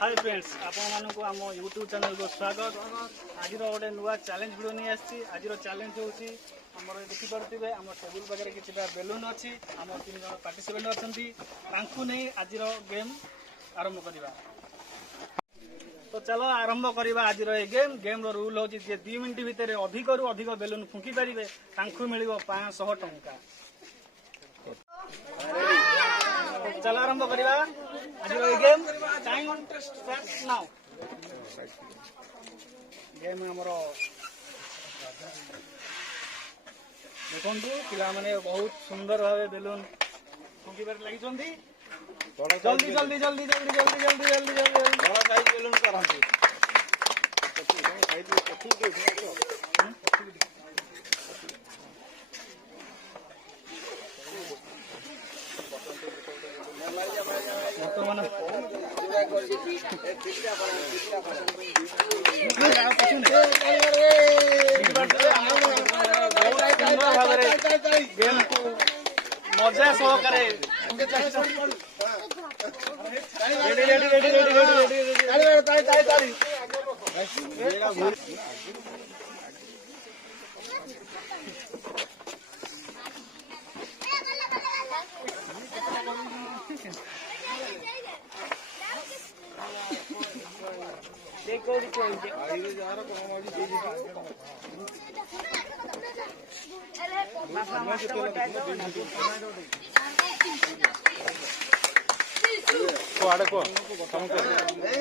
Hi friends आपको आम YouTube channel को स्वागत। आज गोटे नुआ चैलेंज वीडियो नहीं आसी। आज चैलेंज होची आमर देखिपे आम टेबुल पाखे कि बेलून अच्छी आम 3 जन पार्टिसिपेंट अच्छा नहीं आज गेम आरंभ करवा। तो चलो आरंभ करवा आज गेम। गेम रूल होची 2 मिनट भितर अधिक रु अधिक बेलून फुंकी पारे मिल 500 टंका। चलो आरंभ करवा आज game. Time start now. Game हमर देखु पिला माने बहुत सुंदर भाव बेलून फुंकी बार लगी। जल्दी जल्दी जल्दी जल्दी जल्दी जल्दी जल्दी जल्दी बड़ा साइज बेलून करंती। गेम को मजा सहकारे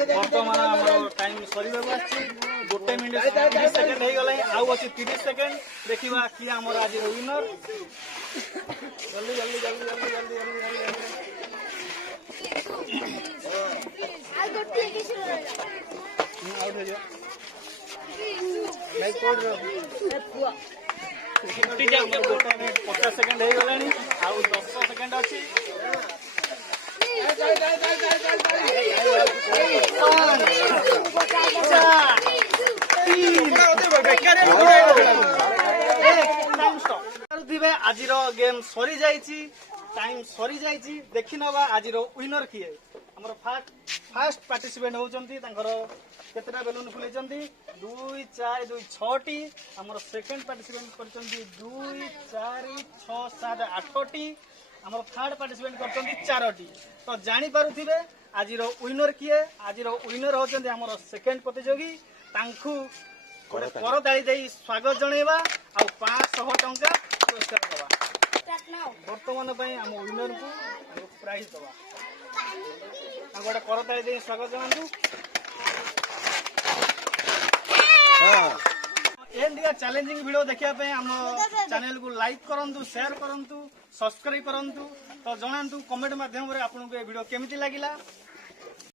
बर्तमान टाइम सर गोटे मिनट 30 सेकेंड हो गला। आउ अच्छी 30 सेकेंड देखा किए आम आज विनर। जल्दी जल्दी जल्दी जल्दी जल्दी जल्दी 50 सेकेंड हो गला। आउ 10 सेकेंड अच्छी। आज गेम सरी जाइए। टाइम सरी जाइए। देखी नवा आज विनर किए। हमर फास्ट पार्टिसिपेंट होचंती। केतटा बेलून फुले 2 4 2 6टी। हमर सेकंड पार्टिसिपेंट करचंती 2 4 6 7 8टी। हमर थर्ड पार्टिसिपेंट करचंती 4टी। तो जानी पारुथिबे आज विनर किए। आज विनर होचंती हमर सेकंड प्रतियोगी। तांखु करताली दे स्वागत जनइबा आ 500 टंका पुरस्कार दवा। वर्तमान आम विनर को प्राइज दवा। गोटे करताली दे स्वागत जनातु। एंडिया चैलेंजिंग वीडियो देखा आम चैनल को लाइक करंतु, शेयर करंतु, सब्सक्राइब करंतु। तो जनातु कमेंट माध्यम रे आपन को वीडियो केमिति लागिला।